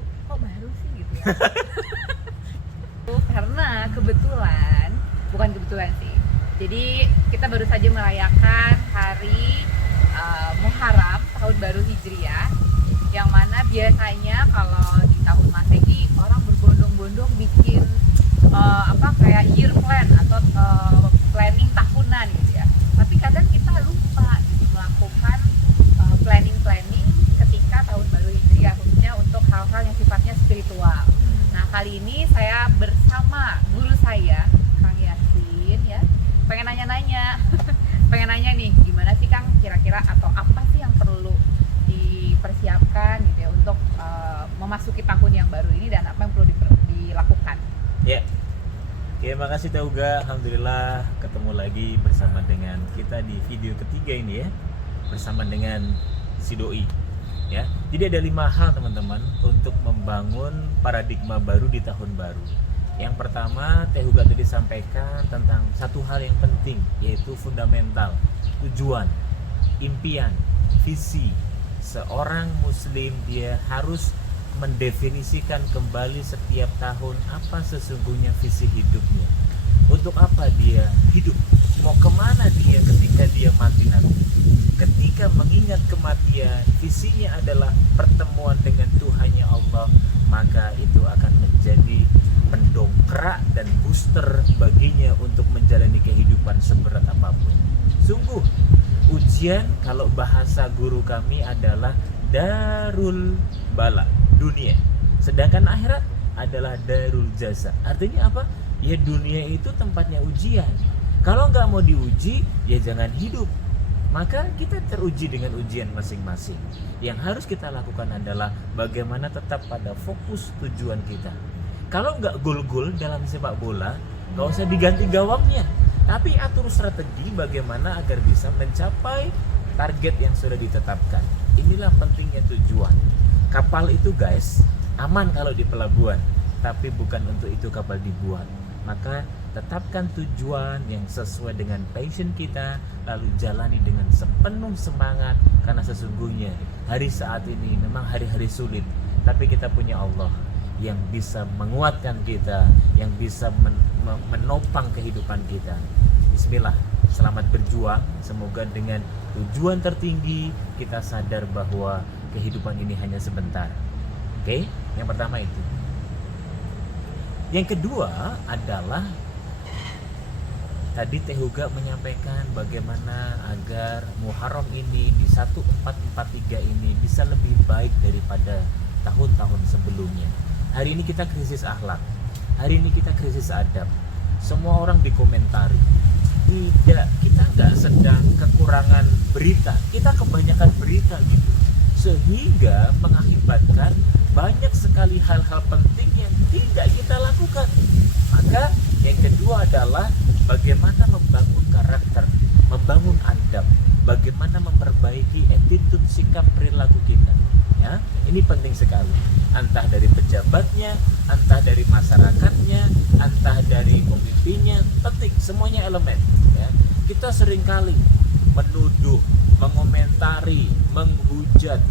kok baru sih gitu ya. Karena bukan kebetulan sih. Jadi kita baru saja merayakan hari Muharram, tahun baru Hijriah, yang mana biasanya kalau di tahun Masehi orang berbondong-bondong bikin kayak year plan atau planning tahunan gitu ya. Tapi kadang kita lupa gitu melakukan planning ketika tahun baru Hijriah, khususnya untuk hal-hal yang sifatnya spiritual. Nah, kali ini saya bersama guru saya, Kang Yasin ya. Pengen nanya nih, gimana sih Kang kira-kira atau apa sih yang perlu dipersiapkan gitu ya untuk memasuki tahun yang baru ini, dan apa yang perlu dilakukan? Ya, makasih Tauga. Alhamdulillah ketemu lagi bersama dengan kita di video ketiga ini ya, bersama dengan si Doi. Ya, jadi ada 5 hal teman-teman untuk membangun paradigma baru di tahun baru. Yang pertama, Teh Huga tadi sampaikan tentang satu hal yang penting, yaitu fundamental, tujuan, impian, visi. Seorang muslim dia harus mendefinisikan kembali setiap tahun apa sesungguhnya visi hidupnya. Untuk apa dia hidup? Mau kemana dia ketika dia mati nanti? Ketika mengingat kematian, visinya adalah pertemuan dengan Tuhannya Allah, maka itu akan menjadi pendongkrak dan booster baginya untuk menjalani kehidupan seberat apapun. Sungguh, ujian kalau bahasa guru kami adalah darul bala, dunia. Sedangkan akhirat adalah darul jaza. Artinya apa? Ya dunia itu tempatnya ujian. Kalau nggak mau diuji, ya jangan hidup. Maka kita teruji dengan ujian masing-masing. Yang harus kita lakukan adalah bagaimana tetap pada fokus tujuan kita. Kalau nggak gol-gol dalam sepak bola, nggak usah diganti gawangnya. Tapi atur strategi bagaimana agar bisa mencapai target yang sudah ditetapkan. Inilah pentingnya tujuan. Kapal itu guys, aman kalau di pelabuhan, tapi bukan untuk itu kapal dibuat. Maka tetapkan tujuan yang sesuai dengan passion kita, lalu jalani dengan sepenuh semangat, karena sesungguhnya hari saat ini memang hari-hari sulit, tapi kita punya Allah yang bisa menguatkan kita, yang bisa menopang kehidupan kita. Bismillah, selamat berjuang. Semoga dengan tujuan tertinggi kita sadar bahwa kehidupan ini hanya sebentar. Oke, yang pertama itu. Yang kedua adalah tadi Teh Huga menyampaikan bagaimana agar Muharram ini di 1443 ini bisa lebih baik daripada tahun-tahun sebelumnya. Hari ini kita krisis akhlak, hari ini kita krisis adab. Semua orang dikomentari. Tidak, kita nggak sedang kekurangan berita, kita kebanyakan berita gitu, sehingga mengakibatkan banyak sekali hal-hal penting yang tidak kita lakukan. Maka yang kedua adalah bagaimana membangun karakter, membangun adab, bagaimana memperbaiki attitude, sikap, perilaku kita. Ya, ini penting sekali. Entah dari pejabatnya, entah dari masyarakatnya, entah dari pemimpinnya, penting, semuanya elemen. Ya, kita seringkali menuduh, mengomentari, menghujat,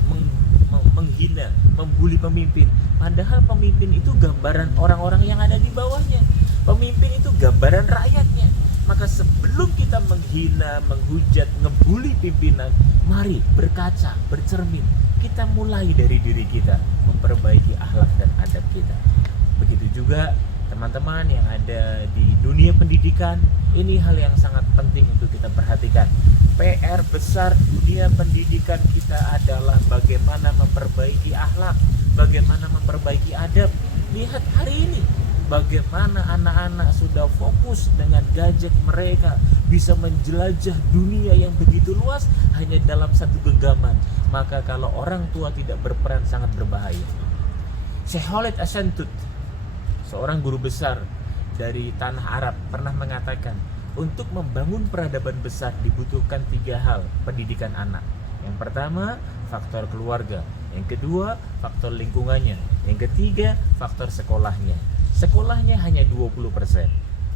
menghina, membuli pemimpin. Padahal pemimpin itu gambaran orang-orang yang ada di bawahnya. Pemimpin itu gambaran rakyatnya. Maka sebelum kita menghina, menghujat, ngebuli pimpinan, mari berkaca, bercermin. Kita mulai dari diri kita, memperbaiki akhlak dan adab kita. Begitu juga teman-teman yang ada di dunia pendidikan, ini hal yang sangat penting untuk kita perhatikan. PR besar dunia pendidikan kita adalah bagaimana memperbaiki akhlak, bagaimana memperbaiki adab. Lihat hari ini, bagaimana anak-anak sudah fokus dengan gadget mereka, bisa menjelajah dunia yang begitu luas hanya dalam satu genggaman. Maka kalau orang tua tidak berperan sangat berbahaya. Syekh Khalid Asyantut, seorang guru besar dari tanah Arab, pernah mengatakan, untuk membangun peradaban besar dibutuhkan 3 hal pendidikan anak. Yang pertama, faktor keluarga. Yang kedua, faktor lingkungannya. Yang ketiga, faktor sekolahnya. Sekolahnya hanya 20%,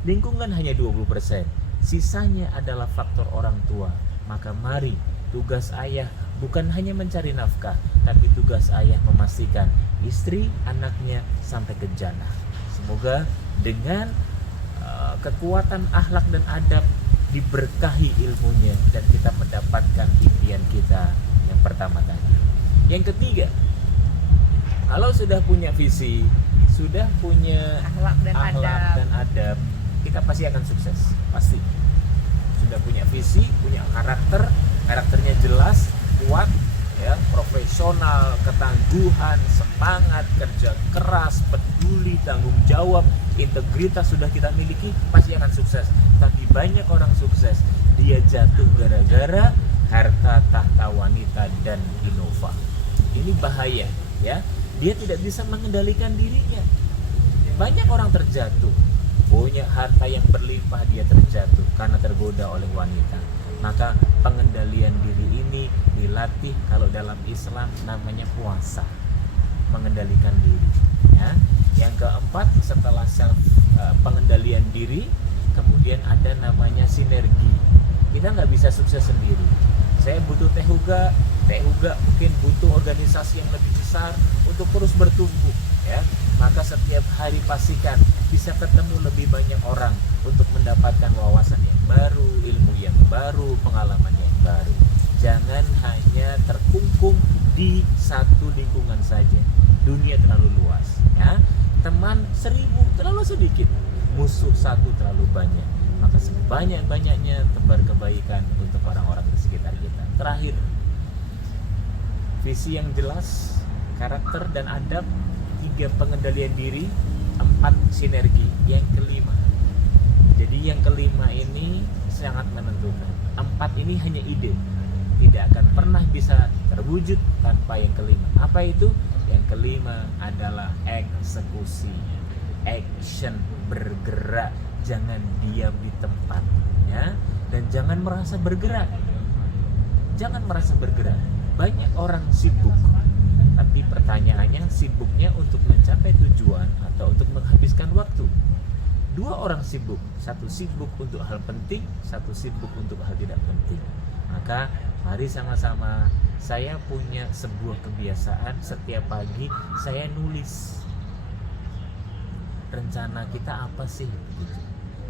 lingkungan hanya 20%, sisanya adalah faktor orang tua. Maka mari tugas ayah bukan hanya mencari nafkah, tapi tugas ayah memastikan istri, anaknya sampai ke jannah. Semoga dengan kekuatan akhlak dan adab diberkahi ilmunya dan kita mendapatkan impian kita yang pertama tadi. Yang ketiga, kalau sudah punya visi, sudah punya Akhlak dan adab. dan adab, kita pasti akan sukses, pasti. Sudah punya visi, punya karakternya jelas, kuat, ya, profesional, ketangguhan, semangat, kerja keras, peduli, tanggung jawab, integritas sudah kita miliki, pasti akan sukses. Tapi banyak orang sukses, dia jatuh gara-gara harta, tahta, wanita, dan innova. Ini bahaya, ya. Dia tidak bisa mengendalikan dirinya. Banyak orang terjatuh, punya harta yang berlimpah, dia terjatuh karena tergoda oleh wanita. Maka pengendalian diri ini dilatih, kalau dalam Islam namanya puasa, mengendalikan diri, ya. Yang keempat, setelah pengendalian diri, kemudian ada namanya sinergi. Kita nggak bisa sukses sendiri. Saya butuh Teh Huga mungkin butuh organisasi yang lebih besar untuk terus bertumbuh, ya. Maka setiap hari pastikan bisa ketemu lebih banyak orang untuk mendapatkan wawasan yang baru, ilmu yang baru, pengalaman yang baru. Jangan hanya terkungkung di satu lingkungan saja. Dunia terlalu luas, ya. Teman 1000 terlalu sedikit, musuh 1 terlalu banyak. Maka sebanyak-banyaknya tebar kebaikan untuk orang-orang di sekitar kita. Terakhir, visi yang jelas, karakter dan adab, 3 pengendalian diri, 4 sinergi. Yang kelima, jadi yang kelima ini sangat menentukan. 4 ini hanya ide, tidak akan pernah bisa terwujud tanpa yang kelima. Apa itu? Yang kelima adalah eksekusinya, action, bergerak, jangan diam di tempat, ya. Dan jangan merasa bergerak. Banyak orang sibuk, tapi pertanyaannya sibuknya untuk mencapai tujuan atau untuk menghabiskan waktu. 2 orang sibuk, 1 sibuk untuk hal penting, 1 sibuk untuk hal tidak penting. Maka mari sama-sama, saya punya sebuah kebiasaan, setiap pagi saya nulis rencana kita apa sih, gitu.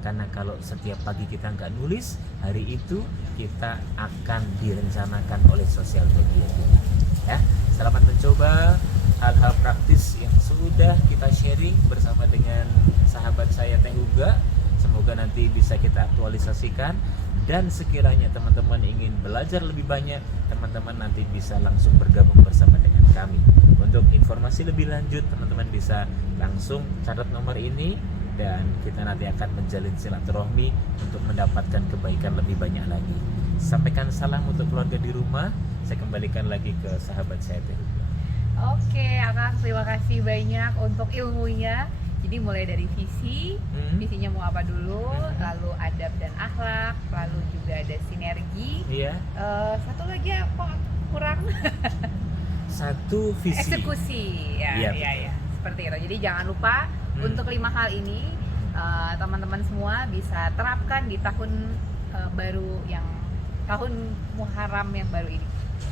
Karena kalau setiap pagi kita nggak nulis, hari itu kita akan direncanakan oleh sosial media kita, ya. Selamat mencoba hal-hal praktis yang sudah kita sharing bersama dengan sahabat saya Teh Huga. Semoga nanti bisa kita aktualisasikan, dan sekiranya teman-teman ingin belajar lebih banyak, teman-teman nanti bisa langsung bergabung bersama dengan kami. Untuk informasi lebih lanjut, teman-teman bisa langsung catat nomor ini, dan kita nanti akan menjalin silaturahmi untuk mendapatkan kebaikan lebih banyak lagi. Sampaikan salam untuk keluarga di rumah. Saya kembalikan lagi ke sahabat saya Teh Huga. Oke, Akang, terima kasih banyak untuk ilmunya. Jadi mulai dari visinya mau apa dulu, lalu adab dan akhlak, lalu juga ada sinergi. Iya. Satu lagi apa kurang? Satu, visi. Eksekusi. Ya. Seperti itu. Jadi jangan lupa untuk 5 hal ini teman-teman semua bisa terapkan di tahun baru, yang tahun Muharram yang baru ini.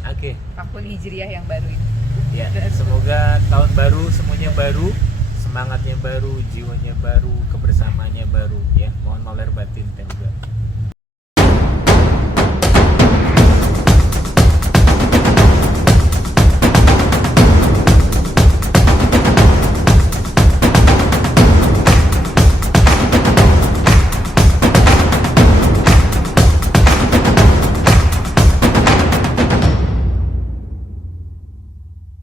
Oke. Tahun Hijriah yang baru ini. Ya, semoga tahun baru semuanya baru, semangatnya baru, jiwanya baru, kebersamaannya baru, ya. Mohon maaf lahir batin Teh Huga.